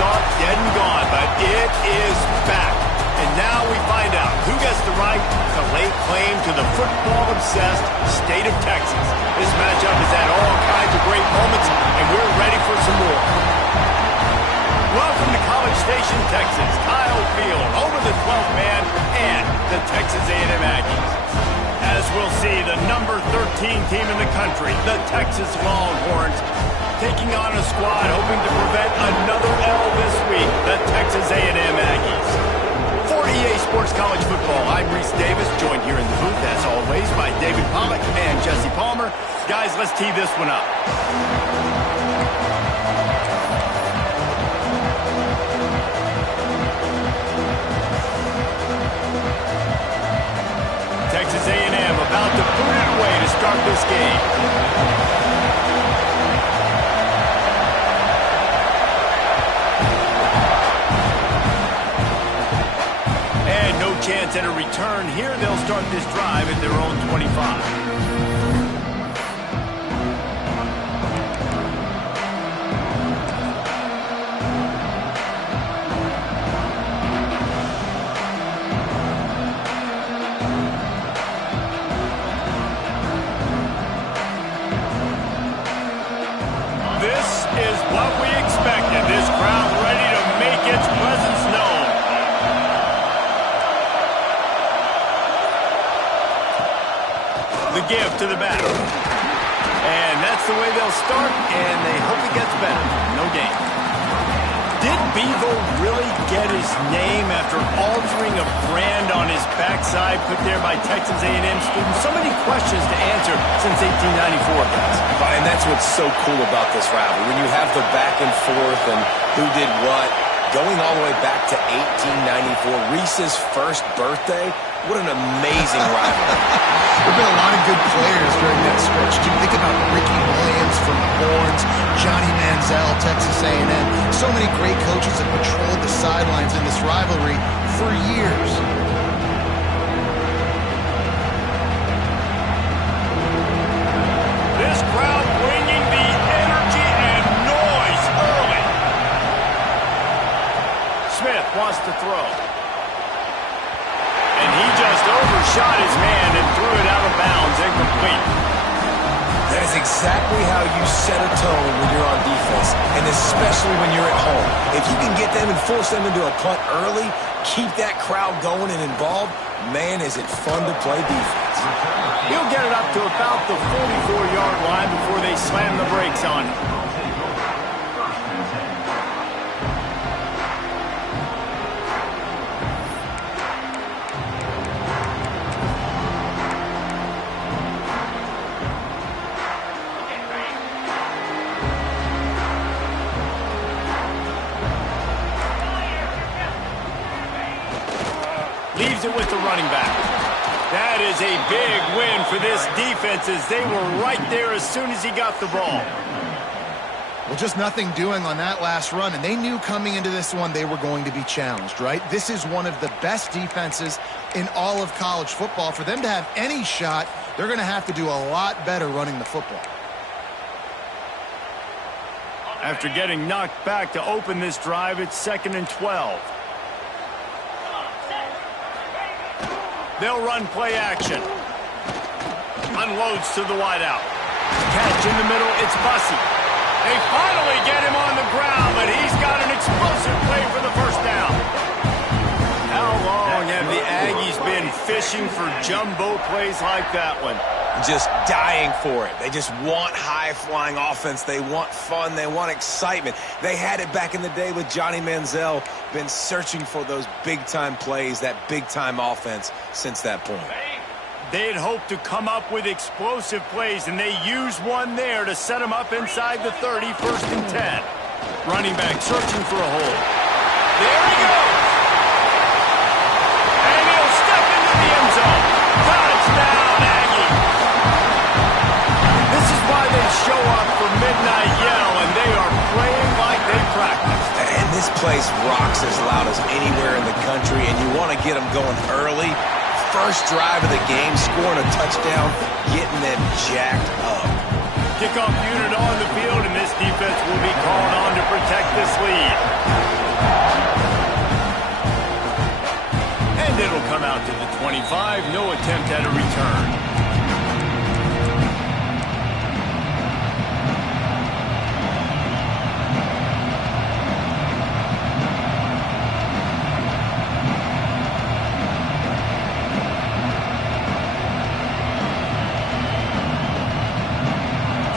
thought dead and gone, but it is back. And now we find out who gets the right to lay claim to the football-obsessed state of Texas. This matchup has had all kinds of great moments, and we're ready for some more. Welcome to College Station, Texas. Kyle Field, over the 12th man, and the Texas A&M Aggies. As we'll see, the number 13 team in the country, the Texas Longhorns, taking on a squad hoping to prevent another L this week, the Texas A&M Aggies. For EA Sports College Football, I'm Reese Davis, joined here in the booth, as always, by David Pollack and Jesse Palmer. Guys, let's tee this one up. Texas A&M about to put it away to start this game. Chance at a return here. They'll start this drive at their own 25. This is what we expected. This crowd ready to make its presence known. The give to the back. And that's the way they'll start, and they hope it gets better. No gain. Did Bevo really get his name after altering a brand on his backside put there by Texas A&M students? So many questions to answer since 1894, guys. And that's what's so cool about this rivalry. When you have the back and forth and who did what, going all the way back to 1894, Reese's first birthday. What an amazing rivalry. There have been a lot of good players during that stretch. Do you think about Ricky Williams from the Horns, Johnny Manziel, Texas A&M? So many great coaches have patrolled the sidelines in this rivalry for years. This crowd bringing the energy and noise early. Smith wants to throw. And he just overshot his man and threw it out of bounds, incomplete. That is exactly how you set a tone when you're on defense, and especially when you're at home. If you can get them and force them into a punt early, keep that crowd going and involved, man, is it fun to play defense. He'll get it up to about the 44-yard line before they slam the brakes on him. Leaves it with the running back. That is a big win for this defense as they were right there as soon as he got the ball. Well, just nothing doing on that last run, and they knew coming into this one they were going to be challenged, right? This is one of the best defenses in all of college football. For them to have any shot, they're going to have to do a lot better running the football. After getting knocked back to open this drive, it's 2nd and 12. They'll run play action. Unloads to the wideout. Catch in the middle, it's Bussey. They finally get him on the ground, but he's got an explosive play for the first down. How long have the Aggies been fishing for jumbo plays like that one? Just dying for it. They just want high-flying offense. They want fun. They want excitement. They had it back in the day with Johnny Manziel. Been searching for those big-time plays, that big-time offense since that point. They'd hoped to come up with explosive plays, and they used one there to set them up inside the 30, 1st and 10. Running back searching for a hole. There he goes! And he'll step into the end zone. Touchdown, Aggie! This is why they show up for Midnight Yell, and they are playing like they practiced. And this place rocks as loud as anywhere in the country, and you want to get them going early. First drive of the game, scoring a touchdown, getting them jacked up. Kickoff unit on the field, and this defense will be called on to protect this lead. And it'll come out to the 25. No attempt at a return.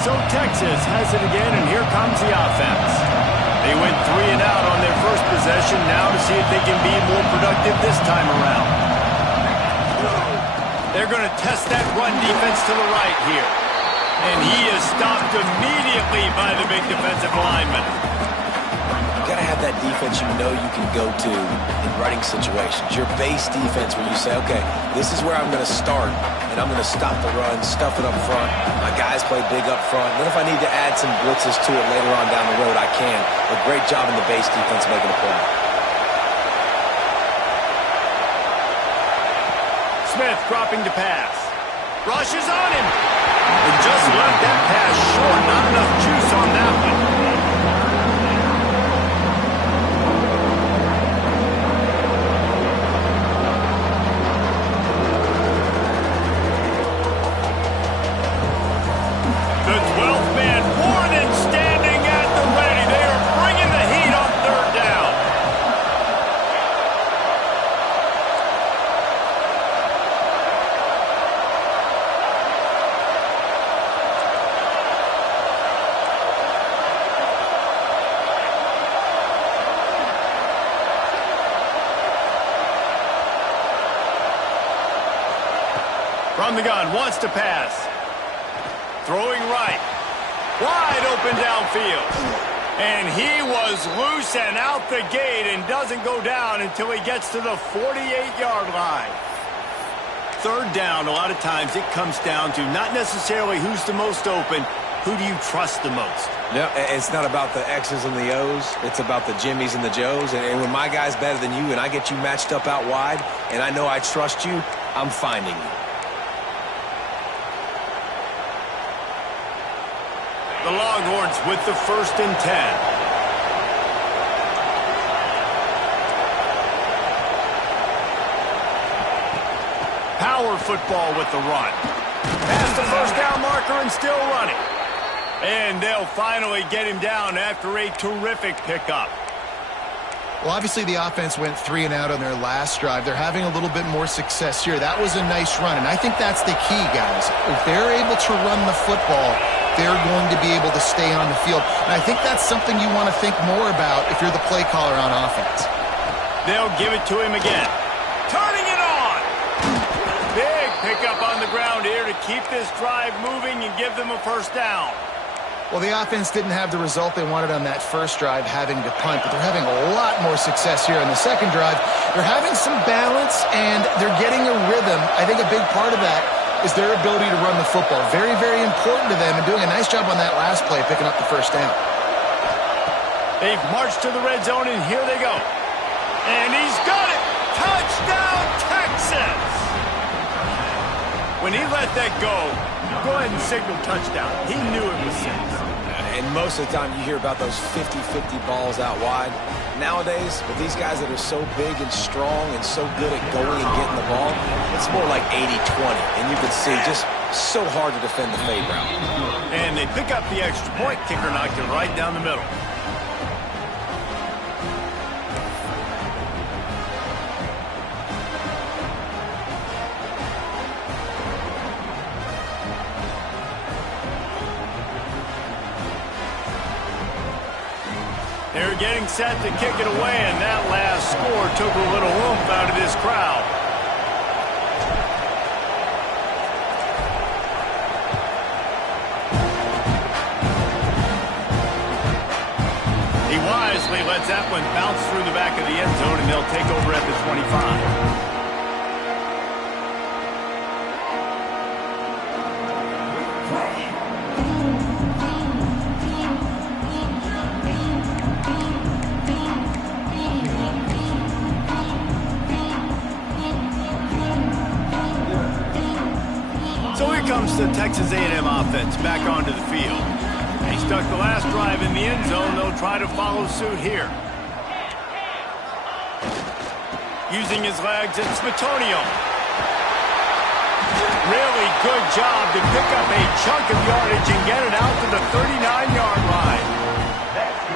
So Texas has it again, and here comes the offense. They went 3 and out on their first possession, now to see if they can be more productive this time around. They're going to test that run defense to the right here. And he is stopped immediately by the big defensive lineman. You got to have that defense you know you can go to in running situations. Your base defense where you say, okay, this is where I'm going to start, and I'm going to stop the run, stuff it up front. My guys play big up front. Then if I need to add some blitzes to it later on down the road, I can. A great job in the base defense making a play. Smith dropping to pass. Rushes on him. And just left that pass short. Not enough juice on that one. The 12th man, Warden, standing at the ready. They are bringing the heat on third down. From the gun, wants to pass. Throwing right. Wide open downfield. And he was loose and out the gate and doesn't go down until he gets to the 48-yard line. Third down, a lot of times it comes down to not necessarily who's the most open, who do you trust the most? No, it's not about the X's and the O's. It's about the Jimmies and the Joes. And when my guy's better than you and I get you matched up out wide and I know I trust you, I'm finding you. The Longhorns with the 1st and 10. Power football with the run. Past the first down marker and still running. And they'll finally get him down after a terrific pickup. Well, obviously the offense went 3 and out on their last drive. They're having a little bit more success here. That was a nice run, and I think that's the key, guys. If they're able to run the football, they're going to be able to stay on the field. And I think that's something you want to think more about if you're the play caller on offense. They'll give it to him again. Turning it on! Big pickup on the ground here to keep this drive moving and give them a first down. Well, the offense didn't have the result they wanted on that first drive, having to punt, but they're having a lot more success here on the second drive. They're having some balance, and they're getting a rhythm. I think a big part of that is their ability to run the football. Very, very important to them, and doing a nice job on that last play, picking up the first down. They've marched to the red zone, and here they go. And he's got it! Touchdown, Texas! When he let that go ahead and signal touchdown. He knew it was 6. And most of the time you hear about those 50-50 balls out wide. Nowadays, with these guys that are so big and strong and so good at going and getting the ball, it's more like 80-20. And you can see just so hard to defend the fade route. And they pick up the extra point. Kicker knocked it right down the middle. They're getting set to kick it away, and that last score took a little oomph out of this crowd. He wisely lets that one bounce through the back of the end zone, and they'll take over at the 25. comes the Texas A&M offense back onto the field. They stuck the last drive in the end zone. They'll try to follow suit here. Using his legs, it's Matonio. Really good job to pick up a chunk of yardage and get it out to the 39-yard line.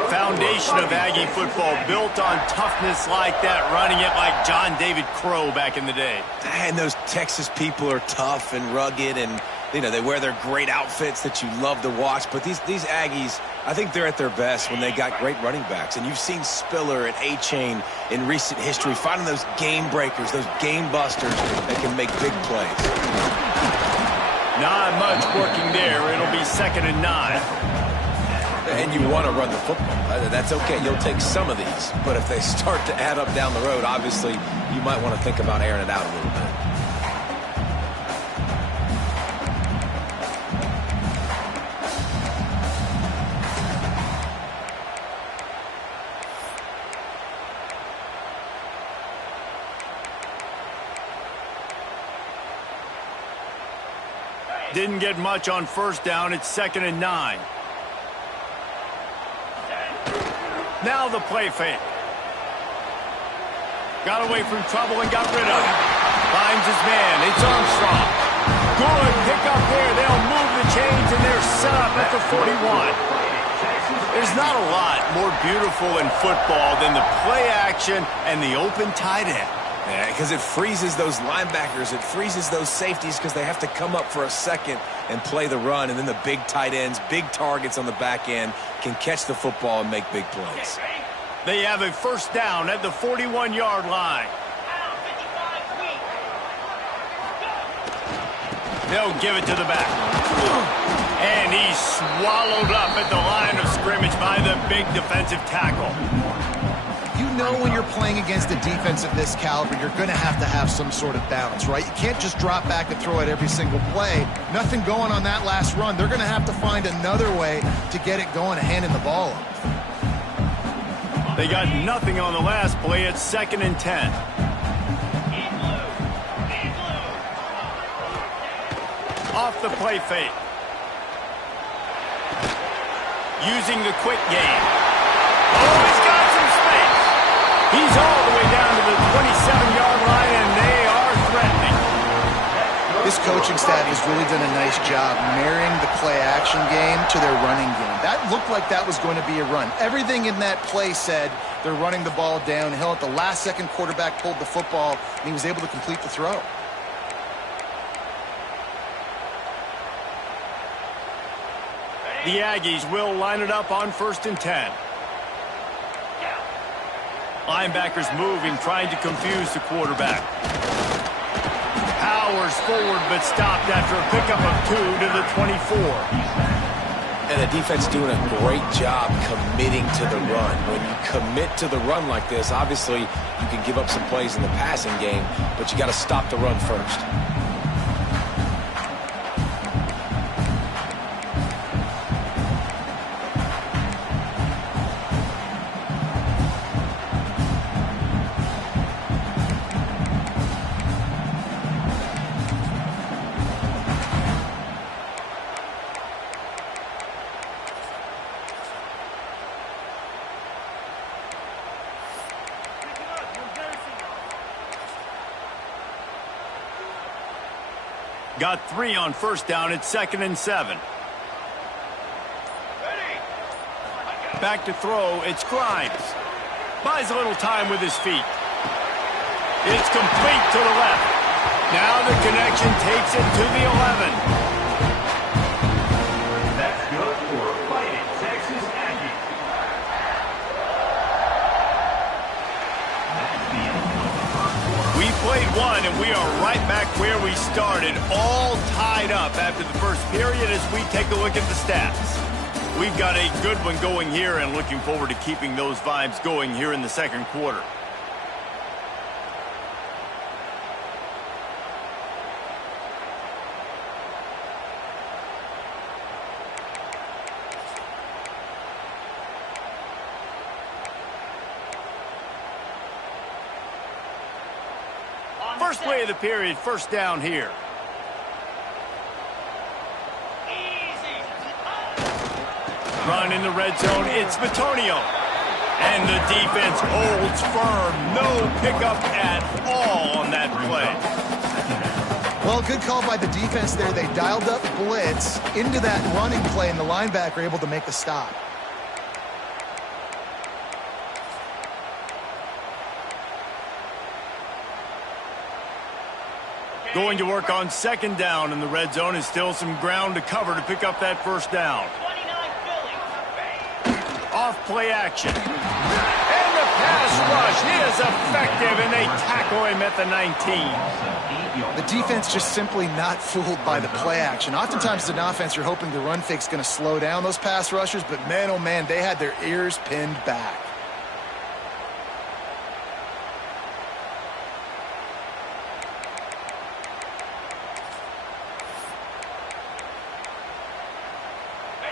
Foundation of Aggie football built on toughness like that, running it like John David Crow back in the day. And those Texas people are tough and rugged, and they wear their great outfits that you love to watch. But these Aggies, I think they're at their best when they got great running backs. And you've seen Spiller and A-Chain in recent history finding those game breakers, those game busters that can make big plays. Not much working there. It'll be 2nd and 9. And you want to run the football. That's okay. You'll take some of these. But if they start to add up down the road, obviously, you might want to think about airing it out a little bit. Didn't get much on 1st down. It's 2nd and 9. Now the play fake. Got away from trouble and got rid of it. Finds his man. It's Armstrong. Good pick up there. They'll move the chains, and they're set up at the 41. There's not a lot more beautiful in football than the play action and the open tight end. Yeah, because it freezes those linebackers. It freezes those safeties because they have to come up for a second and play the run. And then the big tight ends, big targets on the back end can catch the football and make big plays. They have a 1st down at the 41-yard line. They'll give it to the back. And he's swallowed up at the line of scrimmage by the big defensive tackle. You know when you're playing against a defense of this caliber, you're going to have some sort of balance, right? You can't just drop back and throw it every single play. Nothing going on that last run. They're going to have to find another way to get it going and handing the ball off. They got nothing on the last play. It's 2nd and 10. Off the play fake. Using the quick game. Oh, he's got some space. He's all the way down to the 27-yard line, and they are threatening. This coaching staff has really done a nice job marrying the play-action game to their running game. That looked like that was going to be a run. Everything in that play said they're running the ball downhill. At the last second, quarterback pulled the football, and he was able to complete the throw. The Aggies will line it up on 1st and 10. Linebackers moving, trying to confuse the quarterback. Powers forward, but stopped after a pickup of 2 to the 24. And the defense doing a great job committing to the run. When you commit to the run like this, obviously you can give up some plays in the passing game, but you got to stop the run first. Got 3 on 1st down. It's 2nd and 7. Back to throw. It's Grimes. Buys a little time with his feet. It's complete to the left. Now the connection takes it to the 11. That's good for Fighting Texas Aggies. We played one, and we are right back where we started, all tied up after the first period as we take a look at the stats. We've got a good one going here and looking forward to keeping those vibes going here in the 2nd quarter. First play of the period, 1st down here. run in the red zone. It's Bitonio. And the defense holds firm. No pickup at all on that play. Well, good call by the defense there. They dialed up blitz into that running play, and the linebacker able to make the stop. Going to work on second down in the red zone, and still some ground to cover to pick up that first down. Off play action. And the pass rush is effective, and they tackle him at the 19. The defense just simply not fooled by the play action. Oftentimes, as an offense, you're hoping the run fake's going to slow down those pass rushers, but man, oh man, they had their ears pinned back.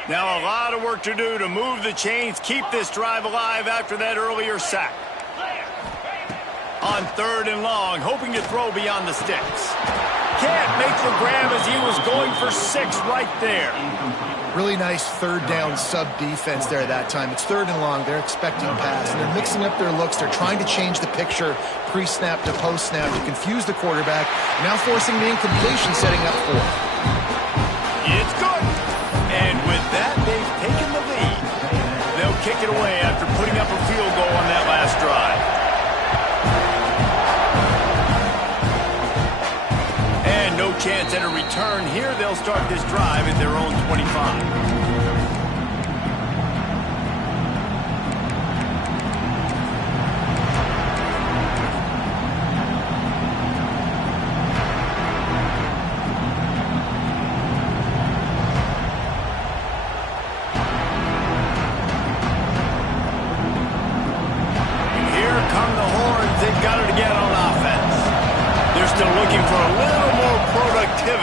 Now a lot of work to do to move the chains, keep this drive alive after that earlier sack. On third and long, hoping to throw beyond the sticks. Can't make the grab as he was going for 6 right there. Really nice third down sub-defense there that time. It's third and long. They're expecting pass, and they're mixing up their looks. They're trying to change the picture pre-snap to post-snap to confuse the quarterback, now forcing the incompletion, setting up fourth. It's good. And with that, they've taken the lead. They'll kick it away after putting up a field goal on that last drive. And no chance at a return here. They'll start this drive at their own 25.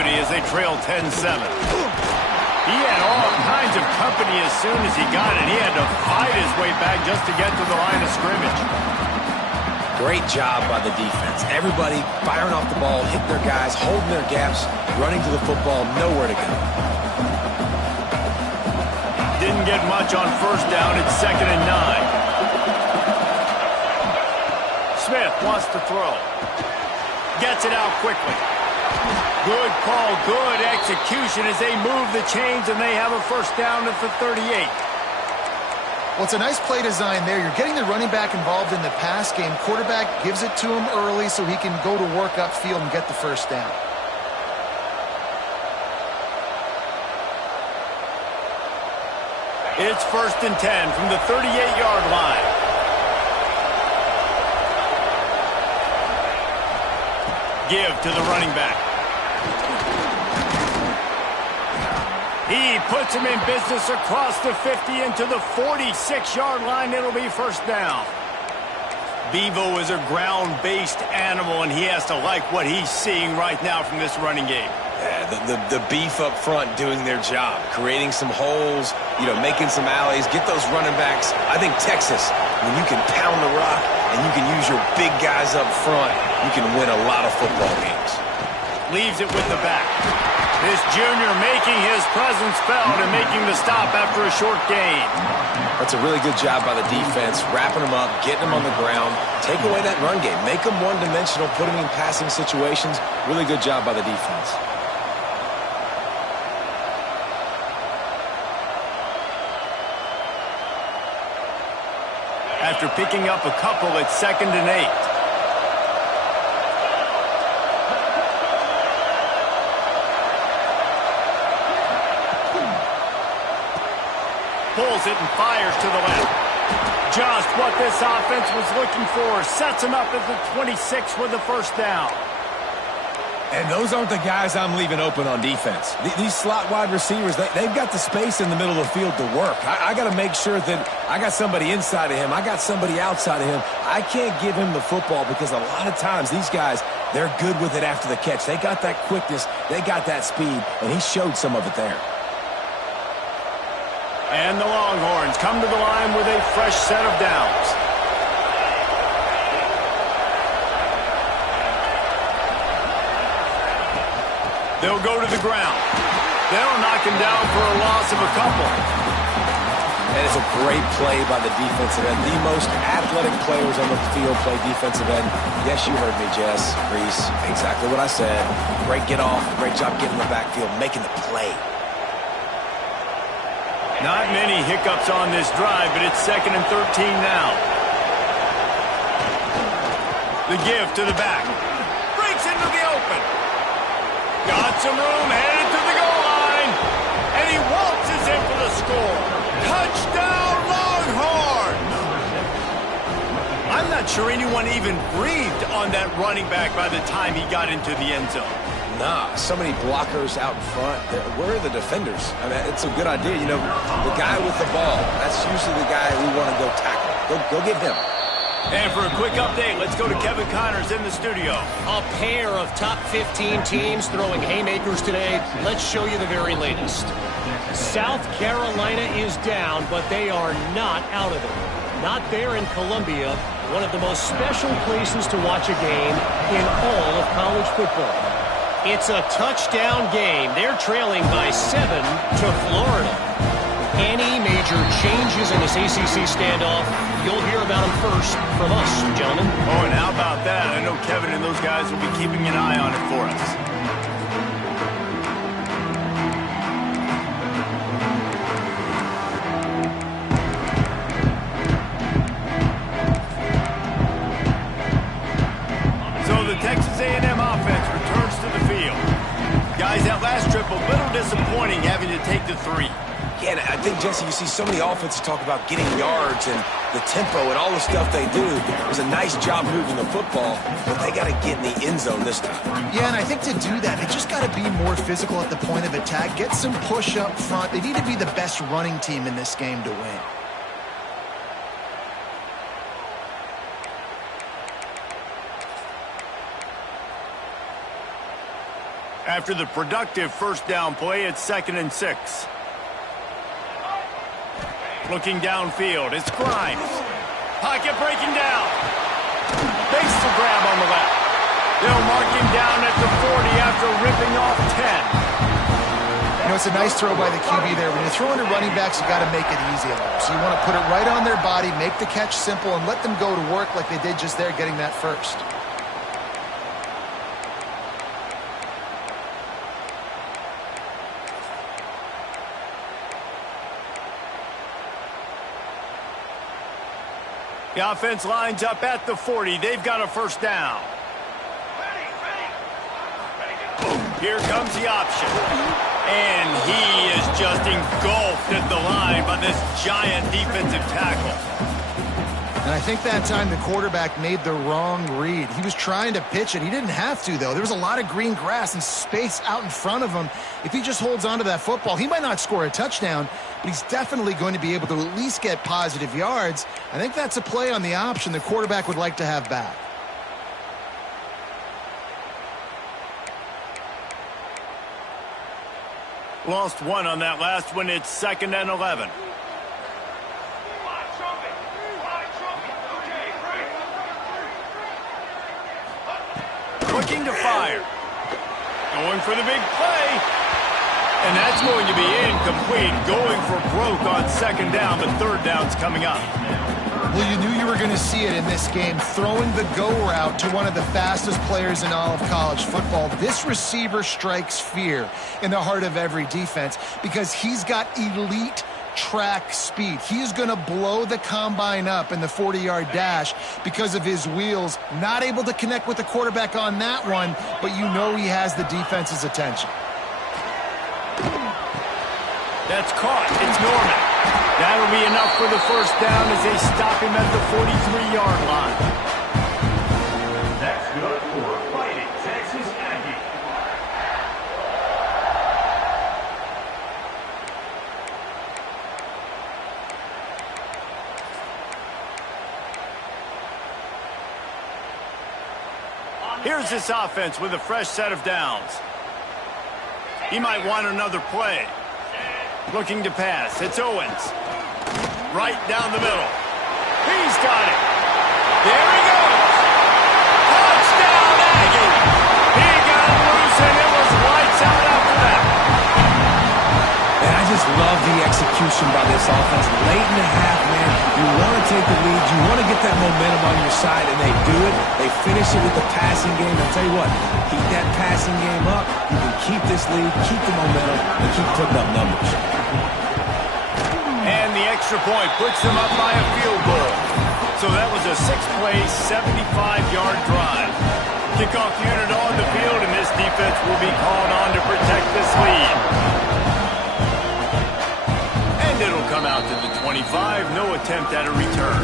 As they trail 10-7. He had all kinds of company as soon as he got it. He had to fight his way back just to get to the line of scrimmage. Great job by the defense. Everybody firing off the ball, hitting their guys, holding their gaps, running to the football, nowhere to go. Didn't get much on first down. It's 2nd and 9. Smith wants to throw. Gets it out quickly. Good call, good execution as they move the chains, and they have a first down at the 38. Well, it's a nice play design there. You're getting the running back involved in the pass game. Quarterback gives it to him early so he can go to work upfield and get the first down. It's 1st and 10 from the 38-yard line. Give to the running back. He puts him in business across the 50 into the 46-yard line. It'll be first down. Bevo is a ground-based animal, and he has to like what he's seeing right now from this running game. Yeah, the beef up front doing their job, creating some holes, making some alleys, get those running backs. I think Texas, when you can pound the rock and you can use your big guys up front, you can win a lot of football games. Leaves it with the back. This junior making his presence felt and making the stop after a short gain. That's a really good job by the defense, wrapping them up, getting them on the ground, take away that run game, make them one-dimensional, put them in passing situations. Really good job by the defense. After picking up a couple, it's 2nd and 8. Pulls it and fires to the left. Just what this offense was looking for. Sets him up at the 26 with the first down. And those aren't the guys I'm leaving open on defense. These slot wide receivers, they've got the space in the middle of the field to work. I got to make sure that I got somebody inside of him. I got somebody outside of him. I can't give him the football because a lot of times these guys, they're good with it after the catch. They got that quickness. They got that speed, and he showed some of it there. And the Longhorns come to the line with a fresh set of downs. They'll go to the ground. They'll knock him down for a loss of a couple. That is a great play by the defensive end. The most athletic players on the field play defensive end. Yes, you heard me, Jess, Reese. Exactly what I said. Great get off. Great job getting in the backfield, making the play. Not many hiccups on this drive, but it's 2nd and 13 now. The give to the back. Breaks into the open. Got some room, headed to the goal line. And he waltzes in for the score. Touchdown, Longhorns! I'm not sure anyone even breathed on that running back by the time he got into the end zone. Nah, so many blockers out in front. Where are the defenders? I mean, it's a good idea. You know, the guy with the ball, that's usually the guy we want to go tackle. Go get him. And for a quick update, let's go to Kevin Connors in the studio. A pair of top 15 teams throwing haymakers today. Let's show you the very latest. South Carolina is down, but they are not out of it. Not there in Columbia, one of the most special places to watch a game in all of college football. It's a touchdown game. They're trailing by 7 to Florida. Any major changes in this ACC standoff, you'll hear about them first from us, gentlemen. Oh, and how about that? I know Kevin and those guys will be keeping an eye on it for us. So the Texas A&M offense returns to the field. Guys, that last trip, a little disappointing having to take the 3. Yeah, and I think, Jesse, you see so many offenses talk about getting yards and the tempo and all the stuff they do. It was a nice job moving the football, but they got to get in the end zone this time. Yeah, and I think to do that, they just got to be more physical at the point of attack, get some push up front. They need to be the best running team in this game to win. After the productive first down play, it's 2nd and 6. Looking downfield, it's Grimes. Pocket breaking down. Base to grab on the left. They'll mark him down at the 40 after ripping off 10. You know, it's a nice throw by the QB there. When you're throwing to running backs, you got to make it easy on them. So you want to put it right on their body, make the catch simple, and let them go to work like they did just there, getting that first. The offense lines up at the 40. They've got a first down. Here comes the option. And he is just engulfed at the line by this giant defensive tackle. And I think that time the quarterback made the wrong read. He was trying to pitch it. He didn't have to, though. There was a lot of green grass and space out in front of him. If he just holds on to that football, he might not score a touchdown, but he's definitely going to be able to at least get positive yards. I think that's a play on the option the quarterback would like to have back. Lost one on that last one. It's 2nd and 11. Looking to fire. Going for the big play. And that's going to be incomplete. Going for broke on 2nd down, but 3rd down's coming up. Well, you knew you were going to see it in this game. Throwing the go route to one of the fastest players in all of college football. This receiver strikes fear in the heart of every defense because he's got elite track speed. He is going to blow the combine up in the 40-yard dash because of his wheels. Not able to connect with the quarterback on that one, but you know he has the defense's attention. That's caught. It's Norman. That'll be enough for the first down as they stop him at the 43-yard line. That's good for Fighting Texas Aggies. Here's this offense with a fresh set of downs. He might want another play. Looking to pass. It's Owens. Right down the middle. He's got it. There he goes. Touchdown, Aggie. He got loose, and it was lights out after that. And I just love the execution by this offense. Late in the half, man, you want to take the lead. You want to get that momentum on your side, and they do it. They finish it with the passing game. I'll tell you what, keep that passing game up. You can keep this lead, keep the momentum, and keep putting up numbers. And the extra point puts them up by a field goal. So that was a 6-play, 75-yard drive. Kickoff unit on the field, and this defense will be called on to protect this lead. And it'll come out to the 25. No attempt at a return.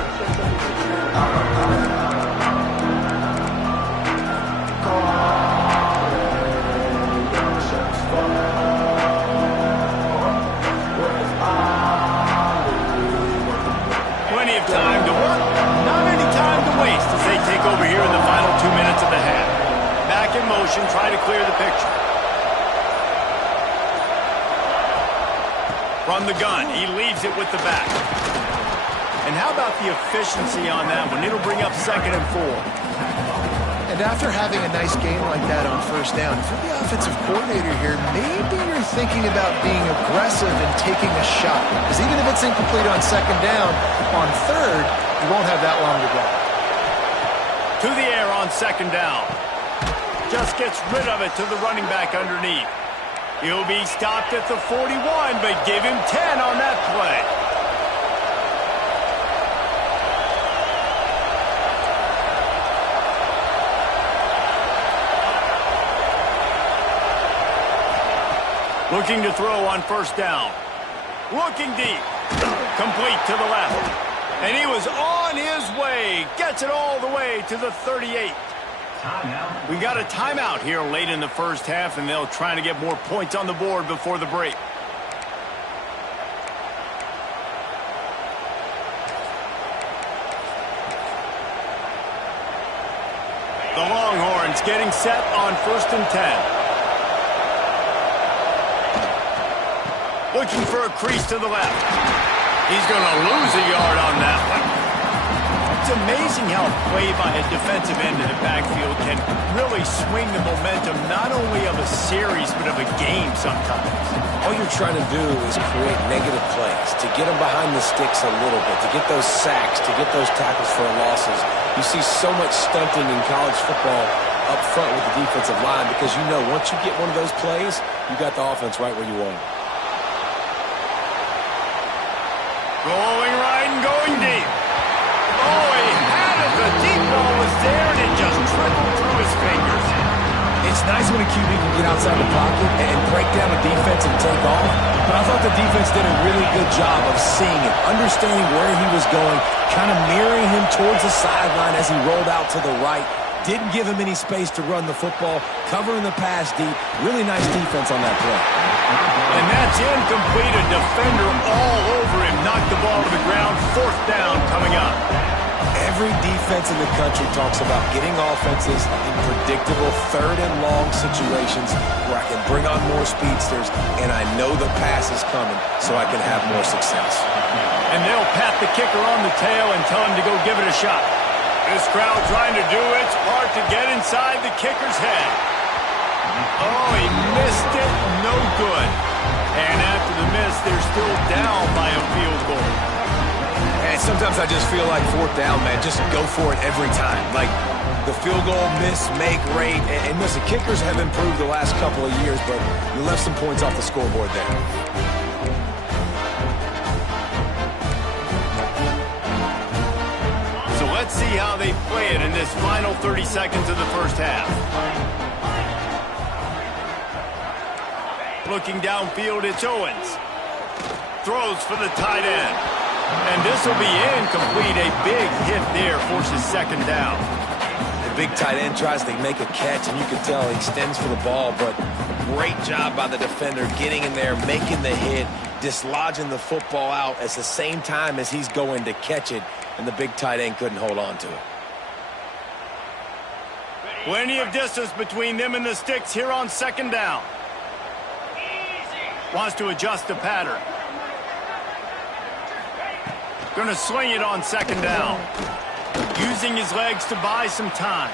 Plenty of time to work. Not any time to waste as they take over here in the final 2 minutes of the half. Back in motion, try to clear the picture. From the gun, he leaves it with the back. And how about the efficiency on that one? It'll bring up 2nd and 4. And after having a nice game like that on first down, if you're the offensive coordinator here, maybe you're thinking about being aggressive and taking a shot. Because even if it's incomplete on 2nd down, on 3rd, you won't have that long to go. To the air on 2nd down. Just gets rid of it to the running back underneath. He'll be stopped at the 41, but give him 10 on that play. Looking to throw on first down. Looking deep. Complete to the left. And he was on his way. Gets it all the way to the 38. We got a timeout here late in the first half, and they'll try to get more points on the board before the break. The Longhorns getting set on 1st and 10. Looking for a crease to the left. He's going to lose a yard on that one. It's amazing how a play by a defensive end in the backfield can really swing the momentum not only of a series but of a game sometimes. All you're trying to do is create negative plays, to get them behind the sticks a little bit, to get those sacks, to get those tackles for losses. You see so much stunting in college football up front with the defensive line because you know once you get one of those plays, you got the offense right where you want it. Rolling right and going deep. Oh, he had it. The deep ball was there, and it just trickled through his fingers. It's nice when a QB can get outside the pocket and break down a defense and take off, but I thought the defense did a really good job of seeing it, understanding where he was going, kind of mirroring him towards the sideline as he rolled out to the right. Didn't give him any space to run the football, covering the pass deep. Really nice defense on that play. And that's incomplete. A defender all over him. Knocked the ball to the ground. 4th down coming up. Every defense in the country talks about getting offenses in predictable 3rd and long situations where I can bring on more speedsters and I know the pass is coming so I can have more success. And they'll pat the kicker on the tail and tell him to go give it a shot. This crowd trying to do its part to get inside the kicker's head. Oh, he missed it. No good. And after the miss, they're still down by a field goal. And sometimes I just feel like 4th down, man, just go for it every time. Like the field goal miss, make rate. And listen, kickers have improved the last couple of years, but you left some points off the scoreboard there. So let's see how they play it in this final 30 seconds of the first half. Looking downfield, it's Owens. Throws for the tight end. And this will be incomplete. A big hit there forces 2nd down. The big tight end tries to make a catch, and you can tell he extends for the ball, but great job by the defender getting in there, making the hit, dislodging the football out at the same time as he's going to catch it, and the big tight end couldn't hold on to it. Plenty of distance between them and the sticks here on 2nd down. Wants to adjust the pattern. Going to sling it on 2nd down. Using his legs to buy some time.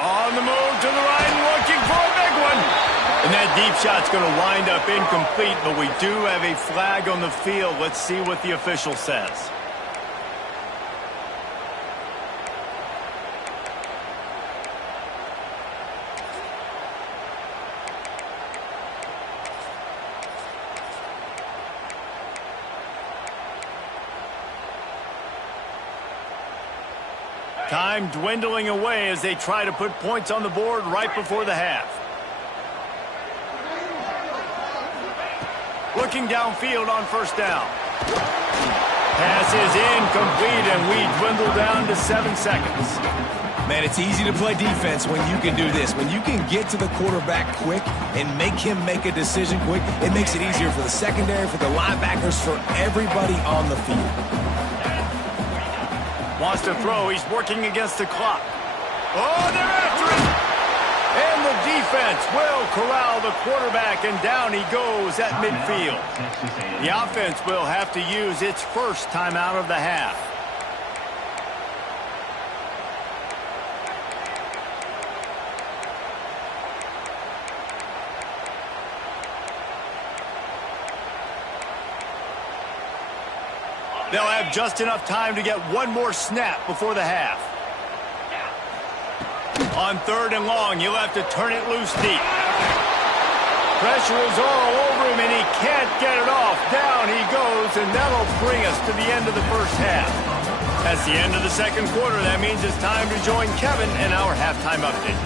On the move to the right and looking for a big one. And that deep shot's going to wind up incomplete, but we do have a flag on the field. Let's see what the official says. Time dwindling away as they try to put points on the board right before the half. Looking downfield on first down. Pass is incomplete, and we dwindle down to 7 seconds. Man, it's easy to play defense when you can do this. When you can get to the quarterback quick and make him make a decision quick, it makes it easier for the secondary, for the linebackers, for everybody on the field. Wants to throw. He's working against the clock. Oh, they're after him! And the defense will corral the quarterback, and down he goes at midfield. The offense will have to use its first timeout of the half. They'll have just enough time to get one more snap before the half. On 3rd and long, he'll have to turn it loose deep. Pressure is all over him, and he can't get it off. Down he goes, and that'll bring us to the end of the first half. That's the end of the second quarter. That means it's time to join Kevin in our halftime update.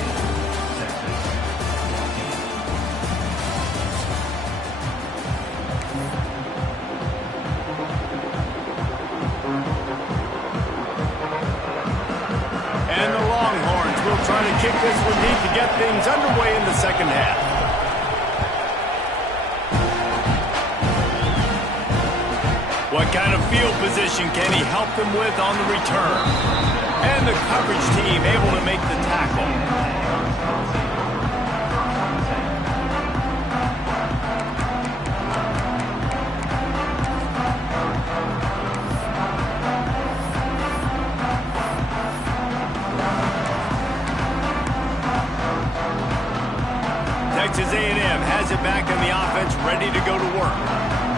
Trying to kick this one deep to get things underway in the second half. What kind of field position can he help them with on the return? And the coverage team able to make the tackle. Texas A&M has it back on the offense, ready to go to work.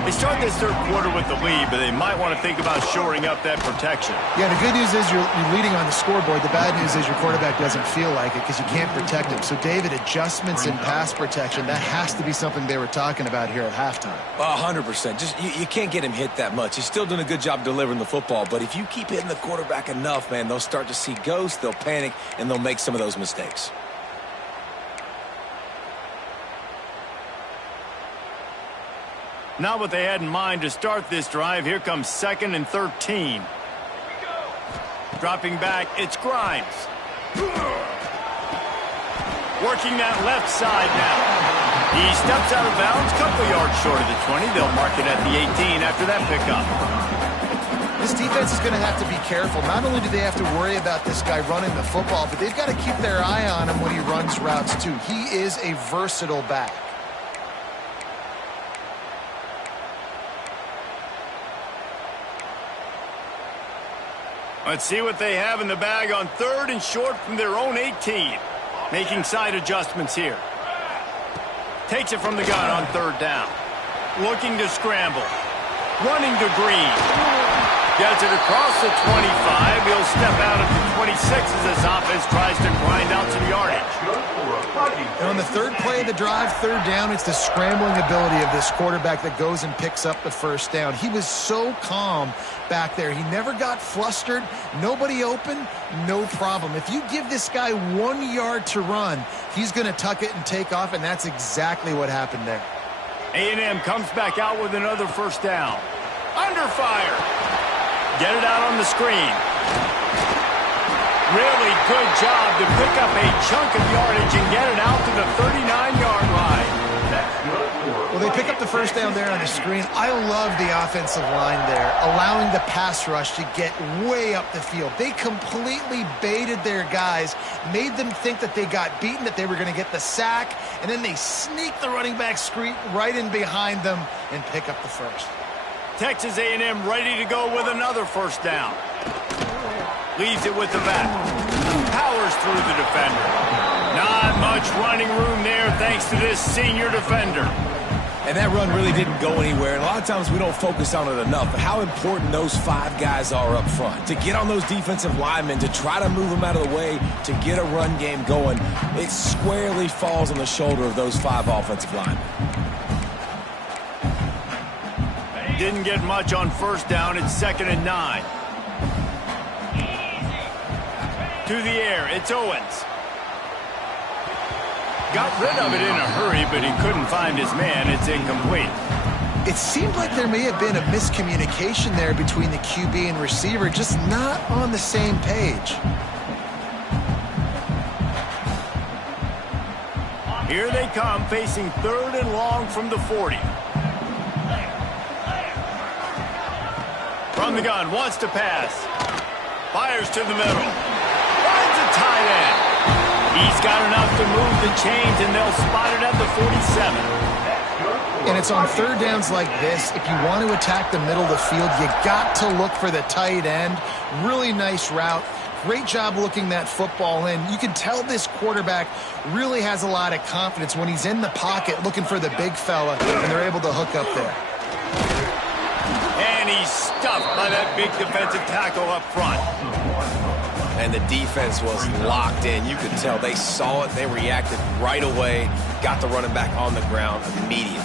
They start this third quarter with the lead, but they might want to think about shoring up that protection. Yeah, the good news is you're leading on the scoreboard. The bad news is your quarterback doesn't feel like it because you can't protect him. So, David, adjustments in pass protection, that has to be something they were talking about here at halftime. 100%. Just you can't get him hit that much. He's still doing a good job delivering the football, but if you keep hitting the quarterback enough, man, they'll start to see ghosts, they'll panic, and they'll make some of those mistakes. Not what they had in mind to start this drive. Here comes 2nd and 13. Dropping back, it's Grimes. Working that left side now. He steps out of bounds, couple yards short of the 20. They'll mark it at the 18 after that pickup. This defense is going to have to be careful. Not only do they have to worry about this guy running the football, but they've got to keep their eye on him when he runs routes too. He is a versatile back. Let's see what they have in the bag on 3rd and short from their own 18. Making side adjustments here. Takes it from the gun on 3rd down. Looking to scramble. Running to Green. Gets it across the 25. He'll step out at the 26 as this offense tries to grind out some yardage. And on the 3rd play of the drive, 3rd down, it's the scrambling ability of this quarterback that goes and picks up the first down. He was so calm back there. He never got flustered. Nobody open, no problem. If you give this guy 1 yard to run, he's going to tuck it and take off, and that's exactly what happened there. A&M comes back out with another first down. Under fire. Get it out on the screen. Really good job to pick up a chunk of yardage and get it out to the 39-yard line. Well, they pick up the first down there on the screen. I love the offensive line there, allowing the pass rush to get way up the field. They completely baited their guys, made them think that they got beaten, that they were going to get the sack, and then they sneak the running back screen right in behind them and pick up the first. Texas A&M ready to go with another first down. Leaves it with the back. Powers through the defender. Nah, much running room there thanks to this senior defender. And that run really didn't go anywhere. And a lot of times we don't focus on it enough, but how important those 5 guys are up front. To get on those defensive linemen, to try to move them out of the way, to get a run game going, it squarely falls on the shoulder of those 5 offensive linemen. Didn't get much on first down. It's 2nd and 9. To the air, it's Owens. Got rid of it in a hurry, but he couldn't find his man. It's incomplete. It seemed like there may have been a miscommunication there between the QB and receiver, just not on the same page. Here they come, facing 3rd and long from the 40. From the gun, wants to pass. Fires to the middle. Finds a tight end. He's got enough to move the chains, and they'll spot it at the 47. And it's on 3rd downs like this. If you want to attack the middle of the field, you got to look for the tight end. Really nice route. Great job looking that football in. You can tell this quarterback really has a lot of confidence when he's in the pocket looking for the big fella, and they're able to hook up there. And he's stuffed by that big defensive tackle up front. And the defense was locked in. You could tell they saw it. They reacted right away. Got the running back on the ground immediately.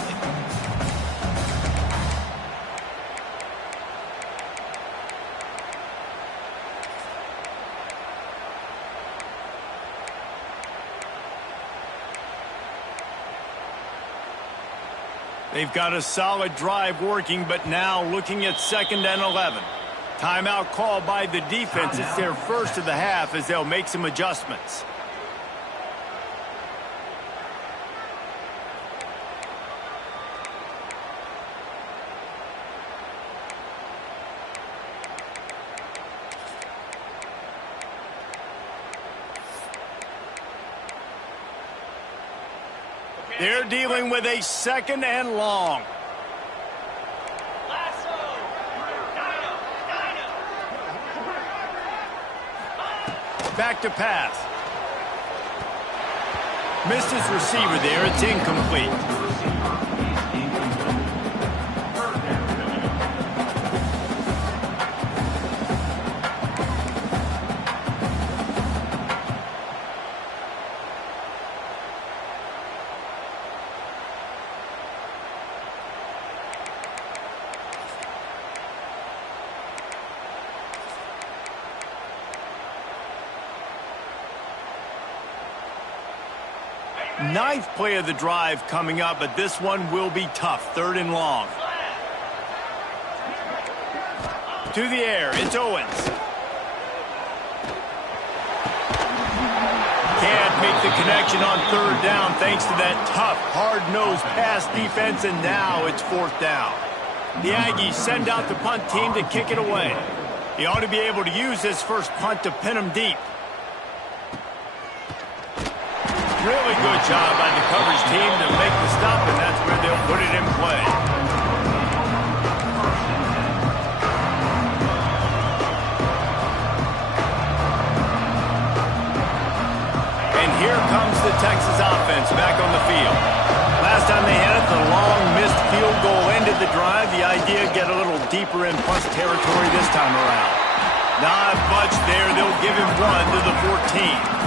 They've got a solid drive working, but now looking at 2nd and 11. Timeout called by the defense. It's their first of the half as they'll make some adjustments. They're dealing with a 2nd and long. Back to pass. Missed his receiver there. It's incomplete. Ninth play of the drive coming up, but this one will be tough. 3rd and long. To the air, it's Owens. Can't make the connection on 3rd down thanks to that tough, hard-nosed pass defense, and now it's 4th down. The Aggies send out the punt team to kick it away. He ought to be able to use his first punt to pin him deep. Really good job by the coverage team to make the stop, and that's where they'll put it in play. And here comes the Texas offense back on the field. Last time they had it, the long missed field goal ended the drive. The idea, get a little deeper in punt territory this time around. Not much there. They'll give him 1 to the 14.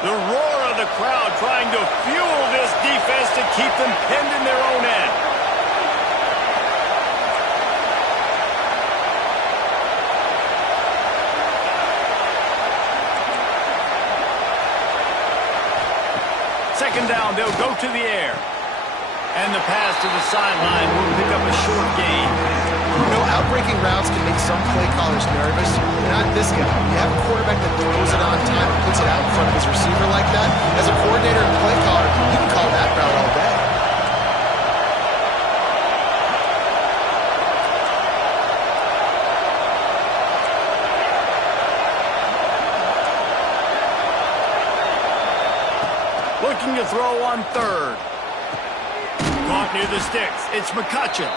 The roar of the crowd trying to fuel this defense to keep them pinned in their own end. Second down, they'll go to the air. And the pass to the sideline will pick up a short gain. You know, outbreaking routes can make some play callers nervous. Not this guy. You have a quarterback that throws it on time and puts it out in front of his receiver like that. As a coordinator and play caller, you can call that route all day. throw on third. Caught near the sticks. It's McCutcheon.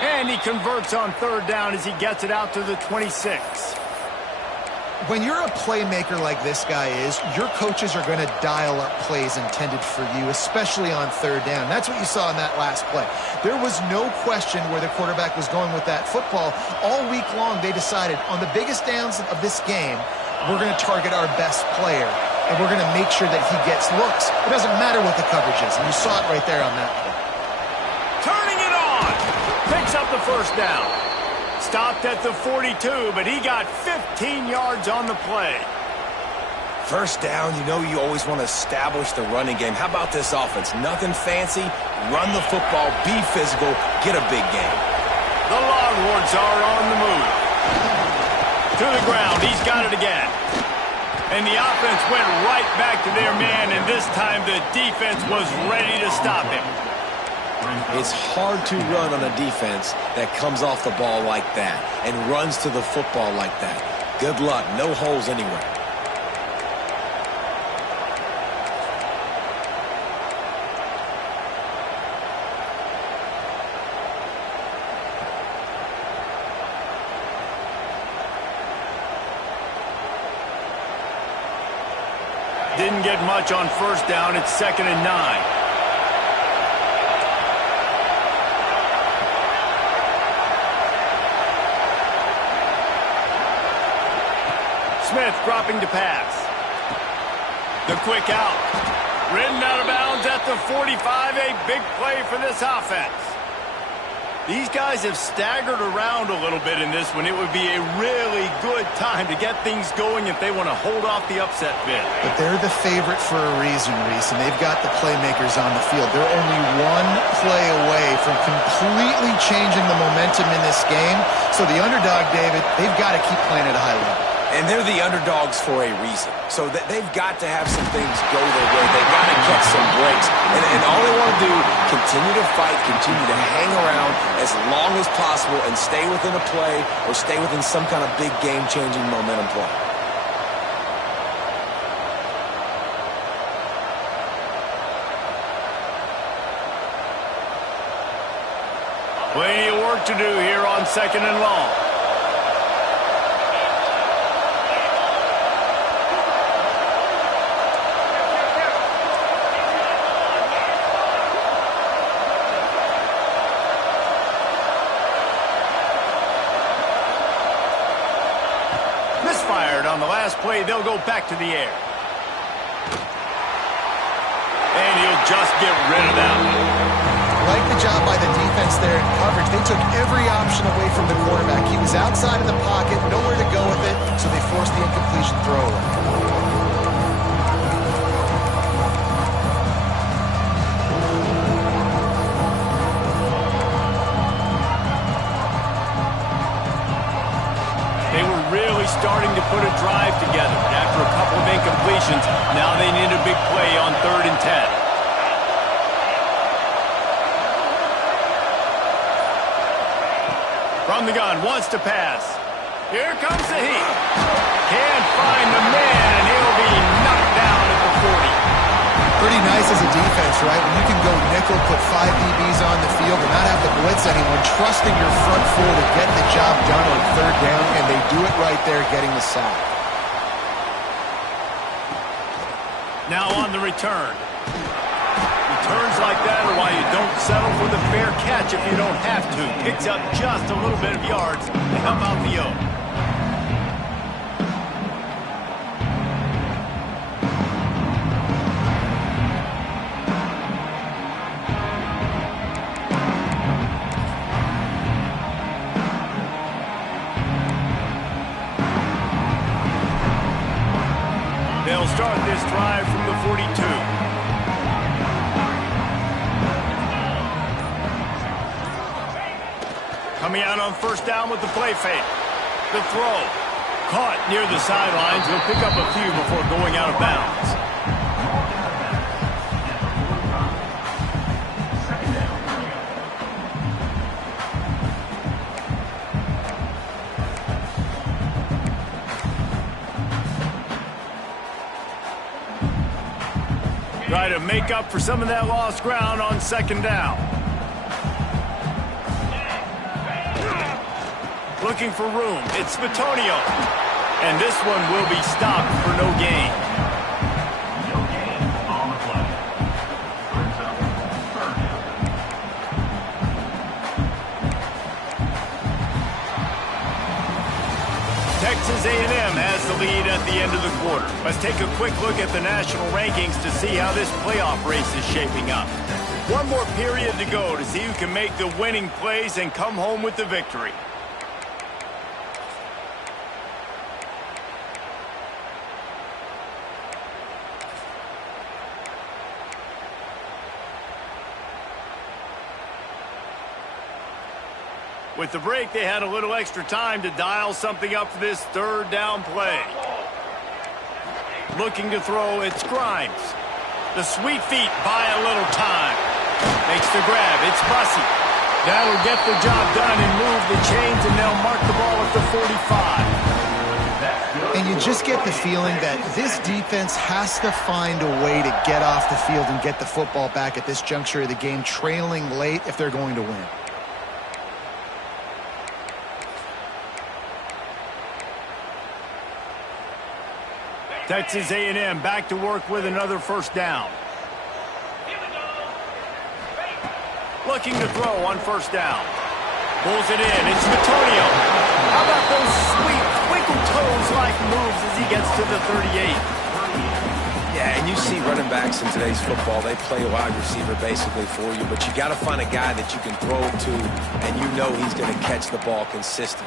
And he converts on third down as he gets it out to the 26. When you're a playmaker like this guy is, your coaches are going to dial up plays intended for you, especially on third down. That's what you saw in that last play. There was no question where the quarterback was going with that football. All week long, they decided on the biggest downs of this game, we're going to target our best player, and we're going to make sure that he gets looks. It doesn't matter what the coverage is, and you saw it right there on that play. Turning it on. Picks up the first down. Stopped at the 42, but he got 15 yards on the play. First down, you know you always want to establish the running game. How about this offense? Nothing fancy. Run the football, be physical, get a big game. The Longhorns are on the move. To the ground, he's got it again. And the offense went right back to their man, and this time the defense was ready to stop him. It's hard to run on a defense that comes off the ball like that and runs to the football like that. Good luck. No holes anywhere. Didn't get much on first down. It's 2nd and 9. Smith dropping to pass. The quick out. Ridden out of bounds at the 45. A big play for this offense. These guys have staggered around a little bit in this one. It would be a really good time to get things going if they want to hold off the upset bid. But they're the favorite for a reason, Reese, and they've got the playmakers on the field. They're only one play away from completely changing the momentum in this game. So the underdog, David, they've got to keep playing at a high level. And they're the underdogs for a reason. So they've got to have some things go their way. They've got to catch some breaks. And all they want to do, continue to fight, continue to hang around as long as possible and stay within a play or stay within some kind of big game-changing momentum play. Plenty of work to do here on 2nd and long. Misfired on the last play. They'll go back to the air. And he'll just get rid of that one. Like the job by the defense there in coverage. They took every option away from the quarterback. He was outside of the pocket, nowhere to go with it, so they forced the incompletion throw away. They were really starting to put a drive together. After a couple of incompletions, now they need a big play on 3rd and 10. From the gun, wants to pass. Here comes the heat. Can't find the man, and he'll be knocked down at the 40. Pretty nice as a defense, right? When you can go nickel, put 5 DBs on the field and not have to blitz anyone, trusting your front four to get the job done on 3rd down, and they do it right there, getting the sack. Now on the return. Returns like that are why you don't settle for the fair catch if you don't have to. Picks up just a little bit of yards to help out the O. They'll start this drive from the 42. Coming out on 1st down with the play fake. The throw. Caught near the sidelines. He'll pick up a few before going out of bounds. try to make up for some of that lost ground on second down. Looking for room. It's Batonio. And this one will be stopped for no gain. No gain on the play. Brings up third down. Texas A&M has the lead at the end of the quarter. Let's take a quick look at the national rankings to see how this playoff race is shaping up. One more period to go to see who can make the winning plays and come home with the victory. With the break, they had a little extra time to dial something up for this third down play. Looking to throw, it's Grimes. The sweet feet buy a little time. Makes the grab, it's Bussey. That'll get the job done and move the chains, and they'll mark the ball at the 45. And you just get the feeling that this defense has to find a way to get off the field and get the football back at this juncture of the game, trailing late if they're going to win. Texas A&M back to work with another first down. Looking to throw on first down. Pulls it in. It's Batonio. How about those sweet twinkle toes-like moves as he gets to the 38? Yeah, and you see running backs in today's football, they play a wide receiver basically for you, but you got to find a guy that you can throw to, and you know he's going to catch the ball consistently.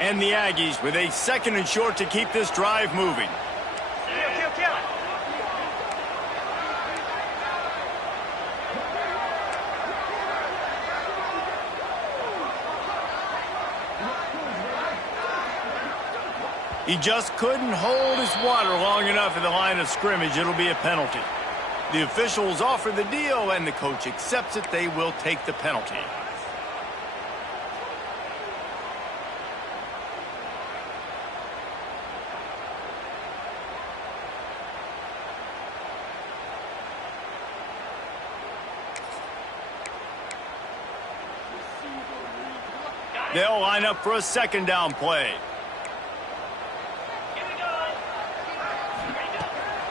And the Aggies with a second and short to keep this drive moving. He just couldn't hold his water long enough in the line of scrimmage. It'll be a penalty. The officials offer the deal, and the coach accepts it. They will take the penalty. They'll line up for a second down play.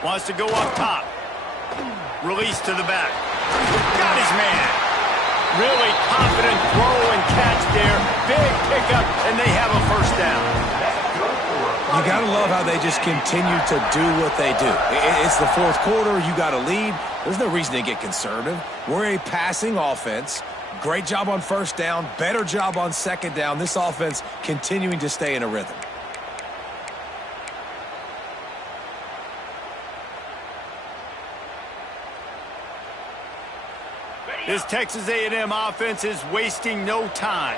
Wants to go up top. Release to the back. Got his man. Really confident throw and catch there. Big pickup, and they have a first down. You got to love how they just continue to do what they do. It's the fourth quarter. You got a lead. There's no reason to get conservative. We're a passing offense. Great job on first down. Better job on second down. This offense continuing to stay in a rhythm. This Texas A&M offense is wasting no time.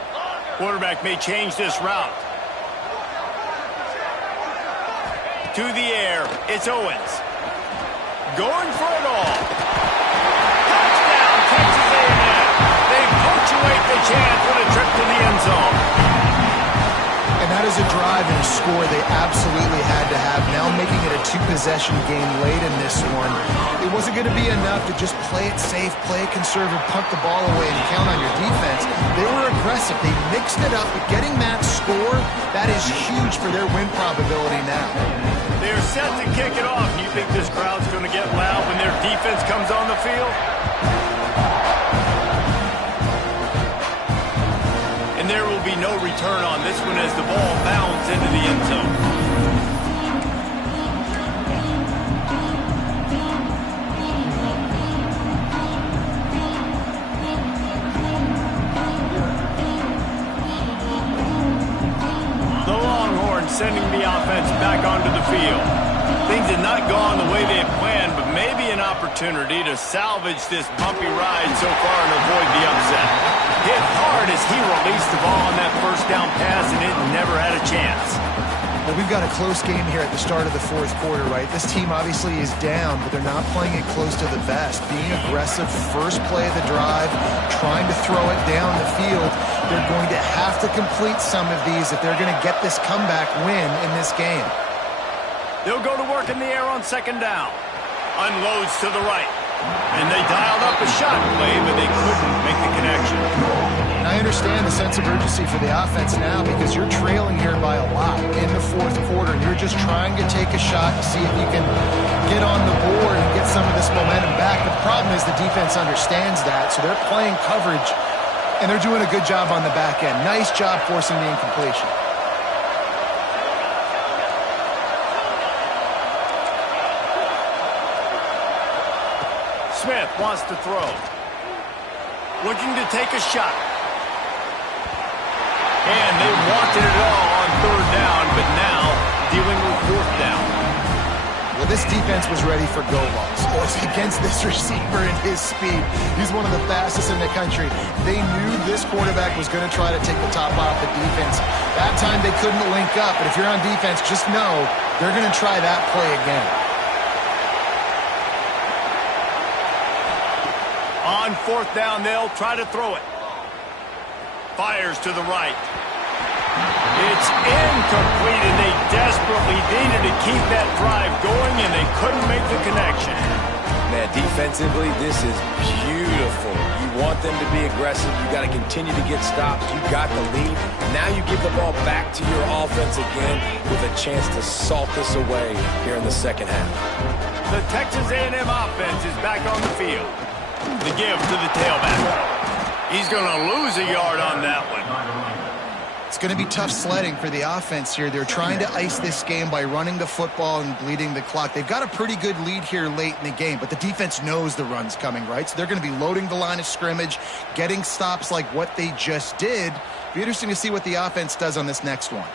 Quarterback may change this route. To the air, it's Owens. Going for it all. Touchdown, Texas A&M. They punctuate the chance with a trip to the end zone. And that is a drive and a score they absolutely had to have. Now making it a two-possession game late in this one. It wasn't going to be enough to just play it safe, play it conservative, punt the ball away, and count on your defense. They were aggressive. They mixed it up. But getting that score, that is huge for their win probability now. They're set to kick it off. You think this crowd's going to get loud when their defense comes on the field? And there will be no return on this one as the ball bounds into the end zone. The Longhorns sending the offense back onto the field. Things had not gone the way they had planned, but maybe an opportunity to salvage this bumpy ride so far and avoid the upset. Hit hard as he released the ball on that first down pass, and it never had a chance. Well, we've got a close game here at the start of the fourth quarter, right? This team obviously is down, but they're not playing it close to the vest. Being aggressive, first play of the drive, trying to throw it down the field. They're going to have to complete some of these if they're going to get this comeback win in this game. They'll go to work in the air on second down. Unloads to the right. And they dialed up a shot play, but they couldn't make the connection. And I understand the sense of urgency for the offense now because you're trailing here by a lot in the fourth quarter. And you're just trying to take a shot to see if you can get on the board and get some of this momentum back. But the problem is the defense understands that, so they're playing coverage, and they're doing a good job on the back end. Nice job forcing the incompletion. Smith wants to throw. Looking to take a shot. And they wanted it all on third down, but now dealing with fourth down. Well, this defense was ready for go balls against this receiver and his speed. He's one of the fastest in the country. They knew this quarterback was going to try to take the top off the defense. That time they couldn't link up, but if you're on defense, just know they're going to try that play again. On fourth down, they'll try to throw it. Fires to the right. It's incomplete, and they desperately needed to keep that drive going, and they couldn't make the connection. Man, defensively, this is beautiful. You want them to be aggressive. You got to continue to get stops. You got the lead. Now you give the ball back to your offense again with a chance to salt this away here in the second half. The Texas A&M offense is back on the field. The give to the tailback. He's going to lose a yard on that one. It's going to be tough sledding for the offense here. They're trying to ice this game by running the football and bleeding the clock. They've got a pretty good lead here late in the game, but the defense knows the run's coming, right? So they're going to be loading the line of scrimmage, getting stops like what they just did. Be interesting to see what the offense does on this next one.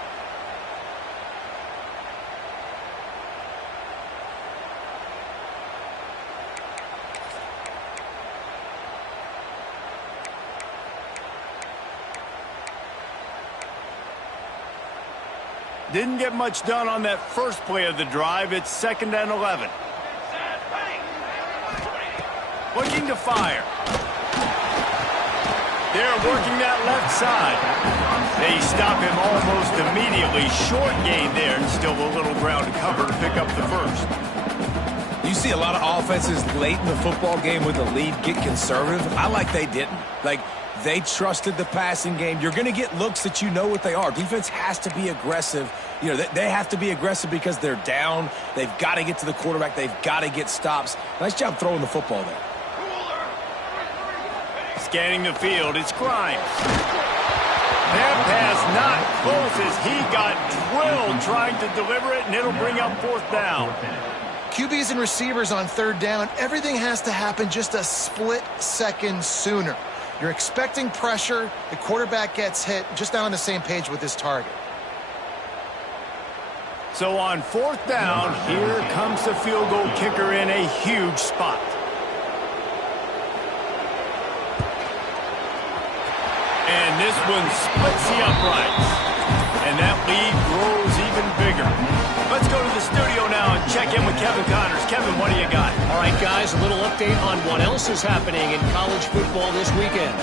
Didn't get much done on that first play of the drive. It's 2nd and 11. Looking to fire. They're working that left side. They stop him almost immediately. Short gain there, and still a little ground to cover to pick up the first. You see a lot of offenses late in the football game with the lead get conservative. I like they didn't. They trusted the passing game. You're going to get looks that you know what they are. Defense has to be aggressive. You know, they have to be aggressive because they're down. They've got to get to the quarterback. They've got to get stops. Nice job throwing the football there. Scanning the field, it's Grimes. That pass not close as he got drilled trying to deliver it, and it'll bring up fourth down. QBs and receivers on third down, everything has to happen just a split second sooner. You're expecting pressure. The quarterback gets hit. Just not on the same page with his target. So on fourth down, here comes the field goal kicker in a huge spot. And this one splits the uprights. And that lead grows even bigger. Let's go to the studio now and check in with Kevin Connors. Kevin, what do you got? All right, guys, a little update on what else is happening in college football this weekend.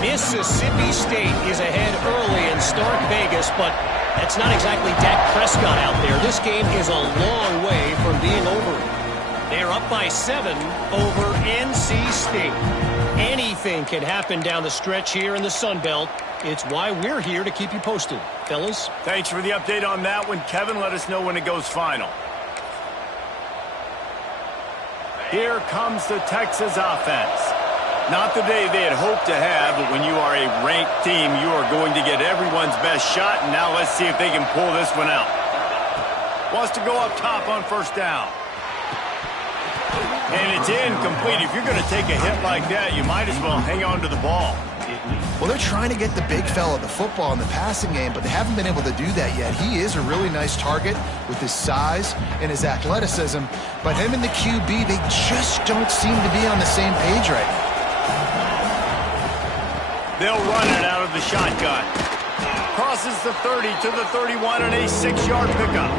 Mississippi State is ahead early in Stark Vegas, but that's not exactly Dak Prescott out there. This game is a long way from being over. They're up by 7 over NC State. Anything can happen down the stretch here in the Sun Belt. It's why we're here to keep you posted. Fellas? Thanks for the update on that one, Kevin. Let us know when it goes final. Here comes the Texas offense. Not the day they had hoped to have, but when you are a ranked team, you are going to get everyone's best shot, and now let's see if they can pull this one out. Wants to go up top on first down. And it's incomplete. If you're going to take a hit like that, you might as well hang on to the ball. Well, they're trying to get the big fella the football in the passing game, but they haven't been able to do that yet. He is a really nice target with his size and his athleticism, but him and the QB, they just don't seem to be on the same page right now. They'll run it out of the shotgun. Crosses the 30 to the 31 and a 6-yard pickup.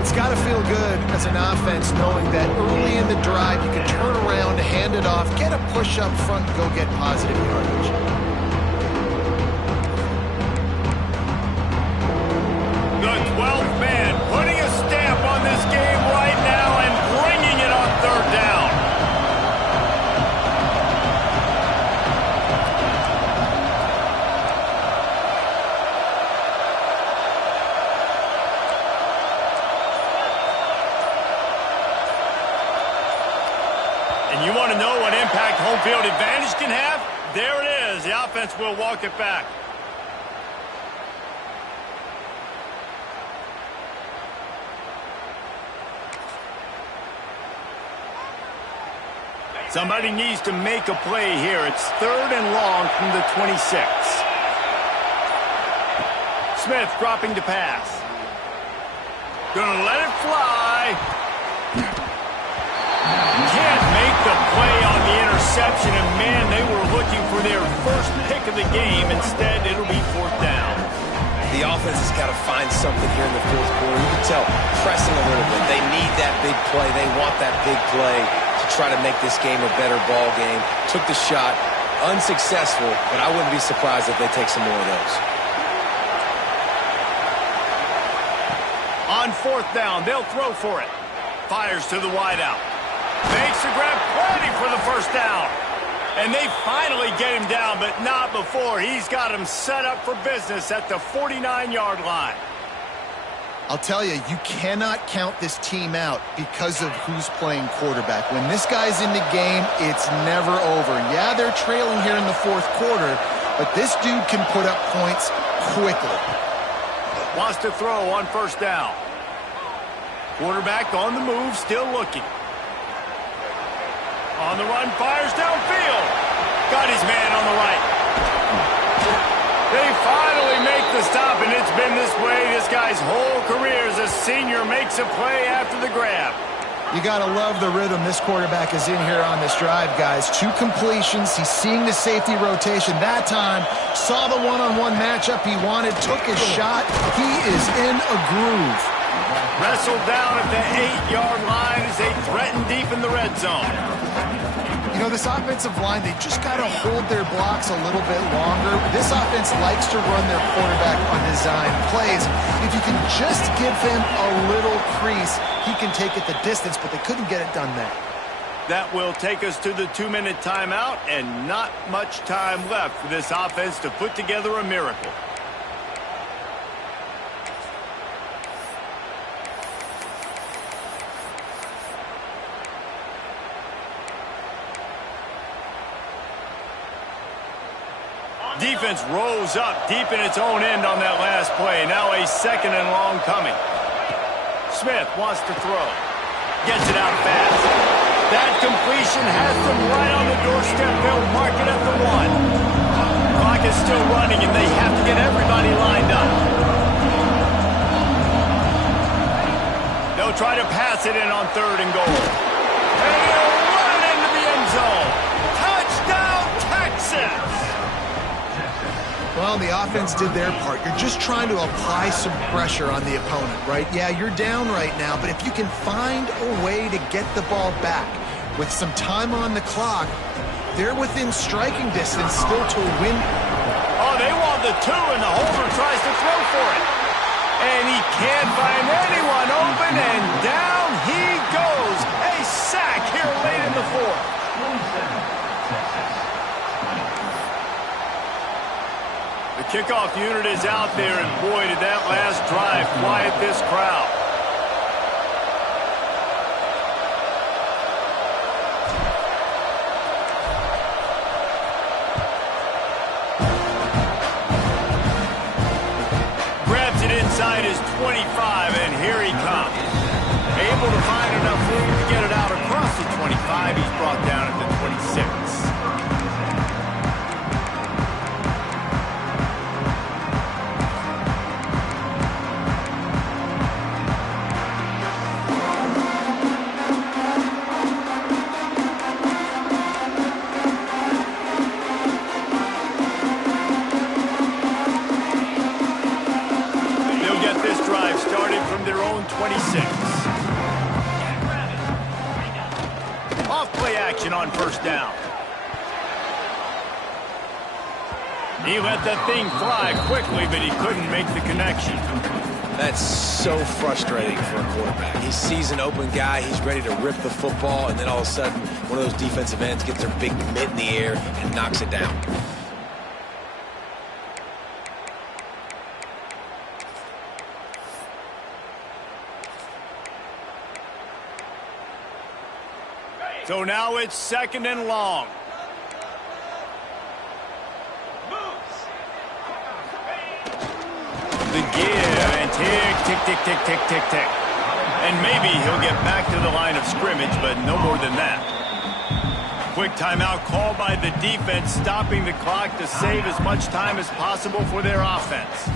It's got to feel good as an offense knowing that early in the drive you can turn around, hand it off, get a push up front, and go get positive yardage. The 12th man putting a And you want to know what impact home field advantage can have? There it is. The offense will walk it back. Somebody needs to make a play here. It's 3rd and long from the 26. Smith dropping to pass. Gonna let it fly. Can't make the play on the interception, and man, they were looking for their first pick of the game. Instead, it'll be 4th down. The offense has got to find something here in the 4th quarter. You can tell, pressing a little bit. They need that big play. They want that big play to try to make this game a better ball game. Took the shot, unsuccessful, but I wouldn't be surprised if they take some more of those. On 4th down, they'll throw for it. Fires to the wideout. Makes the grab, plenty for the 1st down. And they finally get him down, but not before. He's got him set up for business at the 49-yard line. I'll tell you, you cannot count this team out because of who's playing quarterback. When this guy's in the game, it's never over. Yeah, they're trailing here in the 4th quarter, but this dude can put up points quickly. Wants to throw on 1st down. Quarterback on the move, still looking. On the run, fires downfield. Got his man on the right. They finally make the stop, and it's been this way this guy's whole career as a senior. Makes a play after the grab. You got to love the rhythm this quarterback is in here on this drive, guys. 2 completions. He's seeing the safety rotation that time. Saw the one-on-one matchup he wanted. Took his shot. He is in a groove. Wrestled down at the 8-yard line as they threaten deep in the red zone. You know, this offensive line, they just got to hold their blocks a little bit longer. This offense likes to run their quarterback on design plays. If you can just give him a little crease, he can take it the distance, but they couldn't get it done there. That will take us to the 2-minute timeout, and not much time left for this offense to put together a miracle. Defense rose up deep in its own end on that last play. Now a 2nd and long coming. Smith wants to throw. Gets it out fast. That completion has them right on the doorstep. They'll mark it at the 1. Clock is still running, and they have to get everybody lined up. They'll try to pass it in on 3rd and goal. And he'll run it into the end zone. Touchdown, Texas! Well, the offense did their part. You're just trying to apply some pressure on the opponent, right? Yeah, you're down right now, but if you can find a way to get the ball back with some time on the clock, they're within striking distance still to win. Oh, they want the 2, and the holder tries to throw for it. And he can't find anyone open, and down he goes. A sack here late in the 4th. The kickoff unit is out there, and boy, did that last drive quiet this crowd. Grabs it inside his 25, and here he comes. Able to find enough room to get it out across the 25. He's brought down at the 26. Their own 26. Off play action on 1st down. He let that thing fly quickly, but he couldn't make the connection. That's so frustrating for a quarterback. He sees an open guy, he's ready to rip the football, and then all of a sudden, one of those defensive ends gets their big mitt in the air and knocks it down. So now it's 2nd and long. The give and tick, tick, tick, tick, tick, tick, tick. And maybe he'll get back to the line of scrimmage, but no more than that. Quick timeout called by the defense, stopping the clock to save as much time as possible for their offense.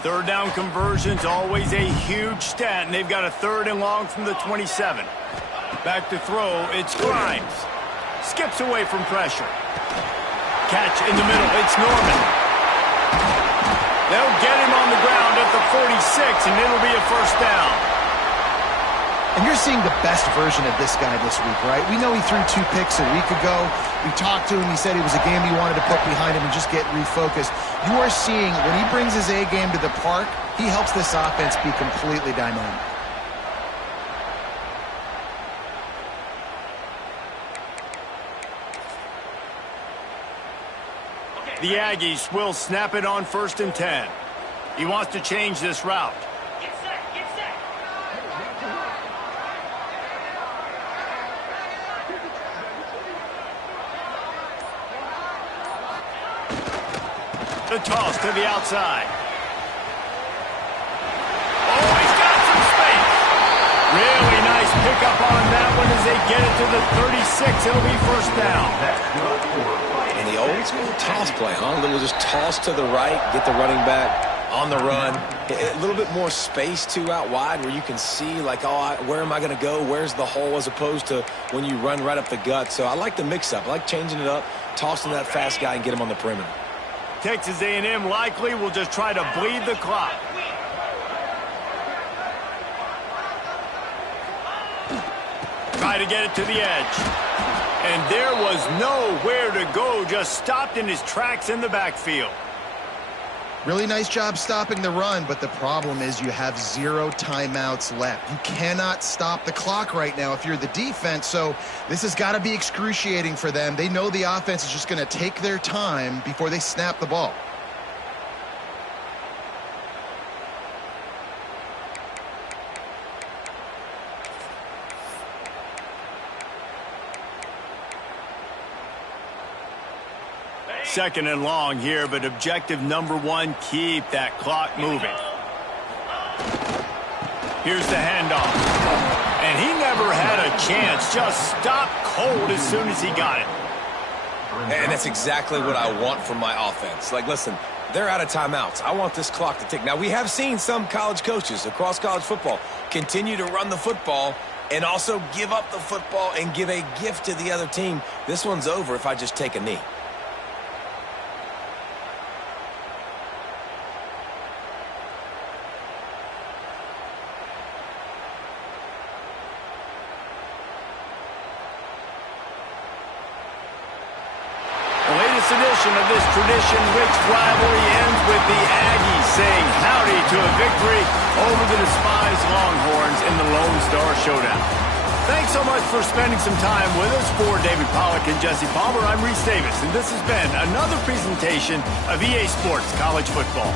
Third down conversion's always a huge stat, and they've got a 3rd and long from the 27. Back to throw, it's Grimes. Skips away from pressure. Catch in the middle, it's Norman. They'll get him on the ground at the 46, and it'll be a 1st down. And you're seeing the best version of this guy this week, right? We know he threw 2 picks a week ago. We talked to him. He said it was a game he wanted to put behind him and just get refocused. You are seeing when he brings his A game to the park, he helps this offense be completely dynamic. The Aggies will snap it on 1st and 10. He wants to change this route. Get set, get set. The toss to the outside. Oh, he's got some space. Really nice pickup on that one as they get it to the 36. It'll be 1st down. And the old school toss play, huh? A little just toss to the right, get the running back on the run. A little bit more space, too, out wide where you can see, like, oh, where am I going to go? Where's the hole, as opposed to when you run right up the gut. So I like the mix-up. I like changing it up, tossing that fast guy and get him on the perimeter. Texas A&M likely will just try to bleed the clock. Try to get it to the edge. And there was nowhere to go, just stopped in his tracks in the backfield. Really nice job stopping the run, but the problem is you have 0 timeouts left. You cannot stop the clock right now if you're the defense, so this has got to be excruciating for them. They know the offense is just going to take their time before they snap the ball. Second and long here, but objective number 1, keep that clock moving. Here's the handoff. And he never had a chance, just stopped cold as soon as he got it. And that's exactly what I want from my offense. Like, listen, they're out of timeouts. I want this clock to tick. Now, we have seen some college coaches across college football continue to run the football and also give up the football and give a gift to the other team. This one's over if I just take a knee. Edition of this tradition-rich rivalry ends with the Aggies saying howdy to a victory over the despised Longhorns in the Lone Star Showdown. Thanks so much for spending some time with us. For David Pollack and Jesse Palmer, I'm Reese Davis, and this has been another presentation of EA Sports College Football.